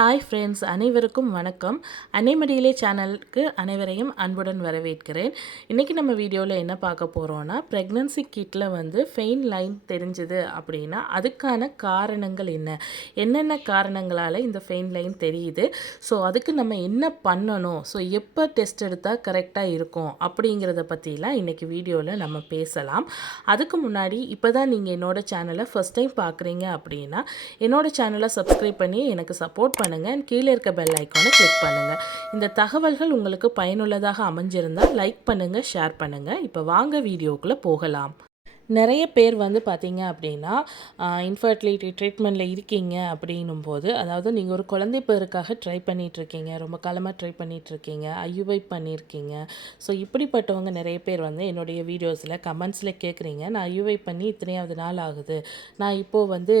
Hi friends அனைவருக்கும் வணக்கம். அனைமடியிலே சேனலுக்கு அனைவரையும் அன்புடன் வரவேற்கிறேன். இன்றைக்கி நம்ம வீடியோவில் என்ன பார்க்க போகிறோன்னா ப்ரெக்னன்சி கிட்டில் வந்து ஃபெயின் லைன் தெரிஞ்சுது அப்படின்னா அதுக்கான காரணங்கள் என்ன? என்னென்ன காரணங்களால் இந்த ஃபெயின் லைன் தெரியுது? ஸோ அதுக்கு நம்ம என்ன பண்ணணும்? ஸோ எப்போ டெஸ்ட் எடுத்தால் கரெக்டாக இருக்கும்? அப்படிங்கிறத பற்றிலாம் இன்றைக்கி வீடியோவில் நம்ம பேசலாம். அதுக்கு முன்னாடி இப்போ தான் நீங்கள் என்னோடய சேனலை ஃபஸ்ட் டைம் பார்க்குறீங்க அப்படின்னா என்னோடய சேனலை சப்ஸ்கிரைப் பண்ணி எனக்கு சப்போர்ட் பண்ணுங்கள் கீழே இருக்க பெல் ஐக்கானை கிளிக் பண்ணுங்கள் இந்த தகவல்கள் உங்களுக்கு பயனுள்ளதாக அமைஞ்சிருந்தால் லைக் பண்ணுங்கள் ஷேர் பண்ணுங்கள் இப்போ வாங்க வீடியோக்குள்ளே போகலாம். நிறைய பேர் வந்து பார்த்தீங்க அப்படின்னா இன்ஃபர்டிலிட்டி ட்ரீட்மெண்ட்டில் இருக்கீங்க அப்படின்னும் போது அதாவது நீங்கள் ஒரு குழந்தை பேருக்காக ட்ரை பண்ணிகிட்ருக்கீங்க ரொம்ப காலமாக ட்ரை பண்ணிகிட்ருக்கீங்க ஐயுவை பண்ணியிருக்கீங்க. ஸோ இப்படிப்பட்டவங்க நிறைய பேர் வந்து என்னுடைய வீடியோஸில் கமெண்ட்ஸில் கேட்குறீங்க நான் ஐயுவை பண்ணி இத்தனையாவது நாள் ஆகுது. நான் இப்போது வந்து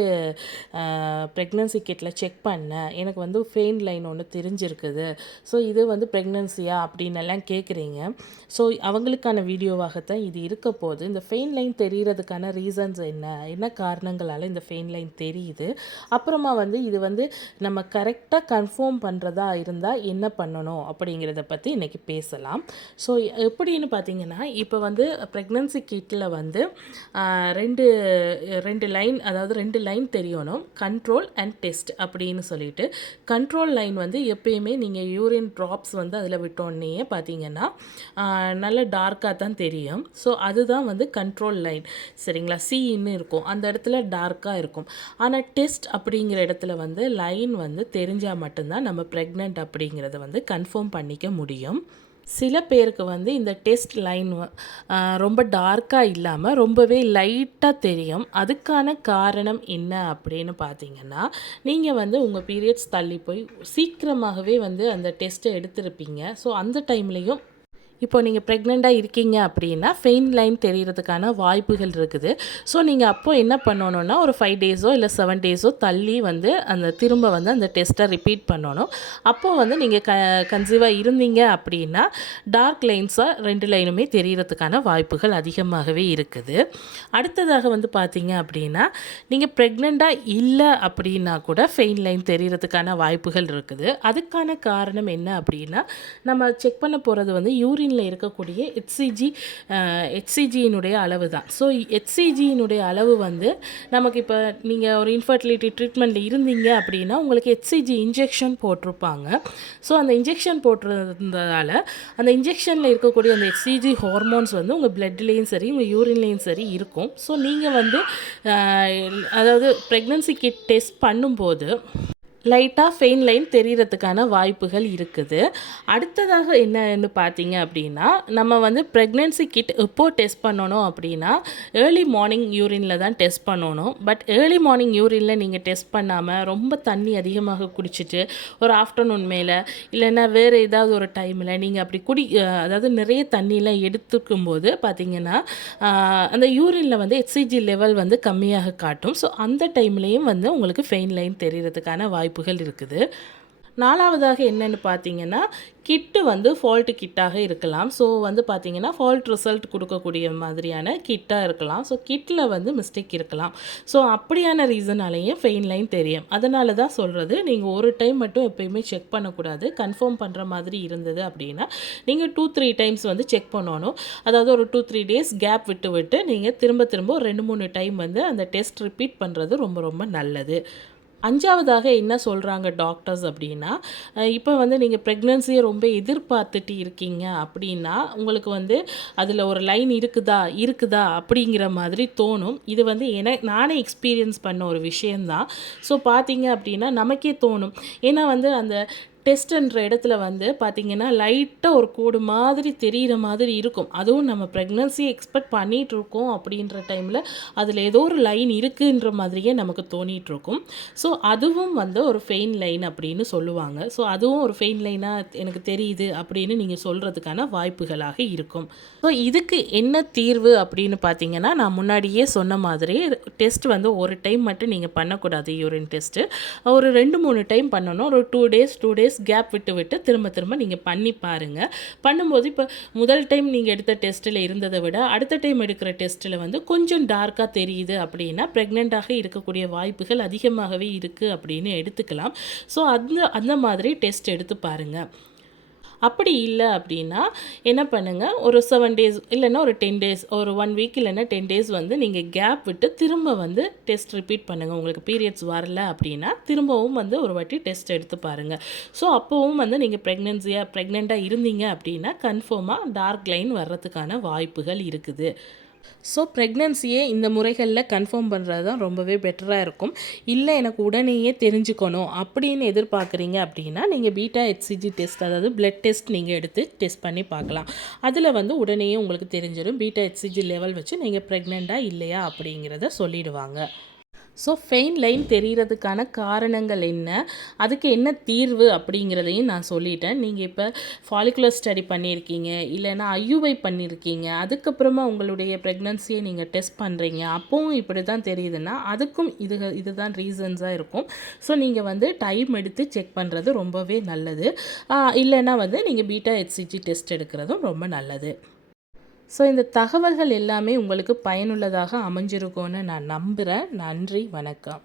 ப்ரெக்னன்சி கிட்டில் செக் பண்ணேன். எனக்கு வந்து ஃபெயின் லைன் ஒன்று தெரிஞ்சிருக்குது. ஸோ இது வந்து ப்ரெக்னன்சியா அப்படின்னு எல்லாம் கேட்குறீங்க. ஸோ அவங்களுக்கான வீடியோவாகத்தான் இது இருக்க போது இந்த ஃபெயின் லைன் தெரியறதுக்கான ரீசன்ஸ் என்ன? என்ன காரணங்களால் இந்த ஃபெயின் லைன் தெரியுது? அப்புறமா வந்து இது வந்து நம்ம கரெக்டாக கன்ஃபார்ம் பண்ணுறதா இருந்தால் என்ன பண்ணணும் அப்படிங்கிறத பற்றி இன்றைக்கி பேசலாம். ஸோ எப்படின்னு பார்த்தீங்கன்னா இப்போ வந்து ப்ரெக்னன்சி கிட்டில் வந்து ரெண்டு ரெண்டு லைன் அதாவது ரெண்டு லைன் தெரியணும். கண்ட்ரோல் அண்ட் டெஸ்ட் அப்படின்னு சொல்லிட்டு. கண்ட்ரோல் லைன் வந்து எப்பயுமே நீங்கள் யூரின் ட்ராப்ஸ் வந்து அதில் விட்டோன்னே பார்த்தீங்கன்னா நல்ல டார்க்காக தான் தெரியும். ஸோ அதுதான் வந்து கண்ட்ரோல் லைன் சரிங்களா? சின்னு இருக்கும். அந்த இடத்துல டார்க்காக இருக்கும். ஆனால் டெஸ்ட் அப்படிங்கிற இடத்துல வந்து லைன் வந்து தெரிஞ்சால் மட்டும்தான் நம்ம ப்ரெக்னென்ட் அப்படிங்கிறத வந்து கன்ஃபார்ம் பண்ணிக்க முடியும். சில பேருக்கு வந்து இந்த டெஸ்ட் லைன் ரொம்ப டார்க்காக இல்லாமல் ரொம்பவே லைட்டாக தெரியும். அதுக்கான காரணம் என்ன அப்படின்னு பார்த்தீங்கன்னா நீங்கள் வந்து உங்கள் பீரியட்ஸ் தள்ளி போய் சீக்கிரமாகவே வந்து அந்த டெஸ்ட்டை எடுத்திருப்பீங்க. ஸோ அந்த டைம்லேயும் இப்போ நீங்கள் ப்ரெக்னெண்ட்டாக இருக்கீங்க அப்படின்னா ஃபெயின் லைன் தெரிகிறதுக்கான வாய்ப்புகள் இருக்குது. ஸோ நீங்கள் அப்போது என்ன பண்ணணும்னா ஒரு ஃபைவ் டேஸோ இல்லை செவன் டேஸோ தள்ளி வந்து அந்த திரும்ப வந்து அந்த டெஸ்ட்டை ரிப்பீட் பண்ணணும். அப்போது வந்து நீங்கள் க கன்சீவாக இருந்தீங்க அப்படின்னா டார்க் லைன்ஸாக ரெண்டு லைனுமே தெரிகிறதுக்கான வாய்ப்புகள் அதிகமாகவே இருக்குது. அடுத்ததாக வந்து பார்த்தீங்க அப்படின்னா நீங்கள் ப்ரெக்னெண்ட்டாக இல்லை அப்படின்னா கூட ஃபெயின் லைன் தெரிகிறதுக்கான வாய்ப்புகள் இருக்குது. அதுக்கான காரணம் என்ன அப்படின்னா நம்ம செக் பண்ண போகிறது வந்து யூரின் யூரின்ல இருக்கக்கூடிய ஹெச்சிஜி ஹெச்சிஜியினுடைய அளவு தான் ஸோ ஹெச்சிஜியினுடைய அளவு வந்து நமக்கு இப்போ நீங்கள் ஒரு இன்ஃபர்டிலிட்டி ட்ரீட்மெண்ட்டில் இருந்தீங்க அப்படின்னா உங்களுக்கு ஹெச்சிஜி இன்ஜெக்ஷன் போட்டிருப்பாங்க. ஸோ அந்த இன்ஜெக்ஷன் போட்டிருந்ததால் அந்த இன்ஜெக்ஷனில் இருக்கக்கூடிய அந்த ஹெச்சிஜி ஹார்மோன்ஸ் வந்து உங்கள் பிளட்லேயும் சரி உங்கள் யூரின்லேயும் சரி இருக்கும். ஸோ நீங்கள் வந்து அதாவது ப்ரெக்னன்சி கிட் டெஸ்ட் பண்ணும்போது லைட்டாக ஃபெயின் லைன் தெரிகிறதுக்கான வாய்ப்புகள் இருக்குது. அடுத்ததாக என்னன்னு பார்த்தீங்க அப்படின்னா நம்ம வந்து ப்ரெக்னென்சி கிட் எப்போ டெஸ்ட் பண்ணணும் அப்படின்னா ஏர்லி மார்னிங் யூரினில் தான் டெஸ்ட் பண்ணணும். பட் ஏர்லி மார்னிங் யூரினில் நீங்கள் டெஸ்ட் பண்ணாமல் ரொம்ப தண்ணி அதிகமாக குடிச்சிட்டு ஒரு ஆஃப்டர்நூன் மேலே இல்லைன்னா வேறு ஏதாவது ஒரு டைமில் நீங்கள் அப்படி குடி அதாவது நிறைய தண்ணியெலாம் எடுத்துக்கும் போது பார்த்தீங்கன்னா அந்த யூரினில் வந்து ஹெச்சிஜி லெவல் வந்து கம்மியாக காட்டும். ஸோ அந்த டைம்லேயும் வந்து உங்களுக்கு ஃபெயின் லைன் தெரிகிறதுக்கான வாய்ப்பு வாய்ப்புகள் இருக்குது. நாலாவதாக என்னென்னு பார்த்தீங்கன்னா கிட்டு வந்து ஃபால்ட்டு கிட்டாக இருக்கலாம். ஸோ வந்து பார்த்திங்கன்னா ஃபால்ட் ரிசல்ட் கொடுக்கக்கூடிய மாதிரியான கிட்டாக இருக்கலாம். ஸோ கிட்டில் வந்து மிஸ்டேக் இருக்கலாம். ஸோ அப்படியான ரீசனாலேயும் ஃபெயின் லைன் தெரியும். அதனால தான் சொல்கிறது நீங்கள் ஒரு டைம் மட்டும் எப்பயுமே செக் பண்ணக்கூடாது. கன்ஃபார்ம் பண்ணுற மாதிரி இருந்தது அப்படின்னா நீங்கள் டூ த்ரீ டைம்ஸ் வந்து செக் பண்ணணும். அதாவது ஒரு டூ த்ரீ டேஸ் கேப் விட்டு விட்டு நீங்கள் திரும்ப திரும்ப ஒரு ரெண்டு மூணு டைம் வந்து அந்த டெஸ்ட் ரிப்பீட் பண்ணுறது ரொம்ப ரொம்ப நல்லது. அஞ்சாவதாக என்ன சொல்கிறாங்க டாக்டர்ஸ் அப்படின்னா இப்போ வந்து நீங்கள் ப்ரெக்னன்சியை ரொம்ப எதிர்பார்த்துட்டு இருக்கீங்க அப்படின்னா உங்களுக்கு வந்து அதில் ஒரு லைன் இருக்குதா இருக்குதா அப்படிங்கிற மாதிரி தோணும். இது வந்து என நானே எக்ஸ்பீரியன்ஸ் பண்ண ஒரு விஷயந்தான் ஸோ பார்த்தீங்க அப்படின்னா நமக்கே தோணும். ஏன்னா வந்து அந்த டெஸ்ட்ன்ற இடத்துல வந்து பார்த்திங்கன்னா லைட்டாக ஒரு கூடு மாதிரி தெரிகிற மாதிரி இருக்கும். அதுவும் நம்ம ப்ரெக்னன்சி எக்ஸ்பெக்ட் பண்ணிகிட்ருக்கோம் அப்படின்ற டைமில் அதில் ஏதோ ஒரு லைன் இருக்குன்ற மாதிரியே நமக்கு தோணிகிட்ருக்கும் ஸோ அதுவும் வந்து ஒரு ஃபெயின் லைன் அப்படின்னு சொல்லுவாங்க. ஸோ அதுவும் ஒரு ஃபெயின் லைனாக எனக்கு தெரியுது அப்படின்னு நீங்கள் சொல்கிறதுக்கான வாய்ப்புகளாக இருக்கும். ஸோ இதுக்கு என்ன தீர்வு அப்படின்னு பார்த்தீங்கன்னா நான் முன்னாடியே சொன்ன மாதிரி டெஸ்ட் வந்து ஒரு டைம் மட்டும் நீங்கள் பண்ணக்கூடாது யூரின் டெஸ்ட்டு ஒரு ரெண்டு மூணு டைம் பண்ணணும். ஒரு two days two days days gap விட்டு விட்டு திரும்ப திரும்ப நீங்கள் பண்ணி பாருங்கள் பண்ணும்போது இப்போ முதல் டைம் நீங்கள் எடுத்த டெஸ்ட்டில் இருந்ததை விட அடுத்த டைம் எடுக்கிற டெஸ்ட்டில் வந்து கொஞ்சம் டார்க்காக தெரியுது அப்படின்னா ப்ரெக்னெண்ட்டாக இருக்கக்கூடிய வாய்ப்புகள் அதிகமாகவே இருக்குது அப்படின்னு எடுத்துக்கலாம். ஸோ அந்த அந்த மாதிரி டெஸ்ட் எடுத்து பாருங்கள் அப்படி இல்லை அப்படின்னா என்ன பண்ணுங்கள் ஒரு செவன் டேஸ் இல்லைன்னா ஒரு டென் டேஸ் ஒரு ஒன் வீக் இல்லைன்னா டென் டேஸ் வந்து நீங்கள் கேப் விட்டு திரும்ப வந்து டெஸ்ட் ரிப்பீட் பண்ணுங்கள் உங்களுக்கு பீரியட்ஸ் வரல அப்படின்னா திரும்பவும் வந்து ஒரு வாட்டி டெஸ்ட் எடுத்து பாருங்கள் ஸோ அப்போவும் வந்து நீங்கள் ப்ரெக்னென்சியாக ப்ரெக்னெண்ட்டாக இருந்தீங்க அப்படின்னா கன்ஃபார்மாக டார்க் லைன் வர்றதுக்கான வாய்ப்புகள் இருக்குது. ஸோ ப்ரெக்னென்சியே இந்த முறைகளில் கன்ஃபார்ம் பண்ணுறது தான் ரொம்பவே பெட்டராக இருக்கும். இல்லை எனக்கு உடனேயே தெரிஞ்சுக்கணும் அப்படின்னு எதிர்பார்க்குறீங்க அப்படின்னா நீங்கள் பீட்டா ஹெச்சிஜி டெஸ்ட் அதாவது பிளட் டெஸ்ட் நீங்கள் எடுத்து டெஸ்ட் பண்ணி பார்க்கலாம். அதில் வந்து உடனேயே உங்களுக்கு தெரிஞ்சிடும் பீட்டா ஹெச்சிஜி லெவல் வச்சு நீங்கள் ப்ரெக்னெண்ட்டாக இல்லையா அப்படிங்கிறத சொல்லிடுவாங்க. ஸோ ஃபெயின் லைன் தெரிகிறதுக்கான காரணங்கள் என்ன? அதுக்கு என்ன தீர்வு அப்படிங்கிறதையும் நான் சொல்லிட்டேன். நீங்கள் இப்போ ஃபாலிகுலர் ஸ்டடி பண்ணியிருக்கீங்க இல்லைன்னா ஐயுவை பண்ணியிருக்கீங்க அதுக்கப்புறமா உங்களுடைய ப்ரெக்னன்சியை நீங்கள் டெஸ்ட் பண்ணுறீங்க அப்போவும் இப்படி தான் தெரியுதுன்னா அதுக்கும் இது இதுதான் ரீசன்ஸாக இருக்கும். ஸோ நீங்கள் வந்து டைம் எடுத்து செக் பண்ணுறது ரொம்பவே நல்லது. இல்லைன்னா வந்து நீங்கள் பீட்டா ஹெச்சிஜி டெஸ்ட் எடுக்கிறதும் ரொம்ப நல்லது. ஸோ இந்த தகவல்கள் எல்லாமே உங்களுக்கு பயனுள்ளதாக அமைஞ்சிருக்கும்னு நான் நம்புகிறேன் நன்றி வணக்கம்.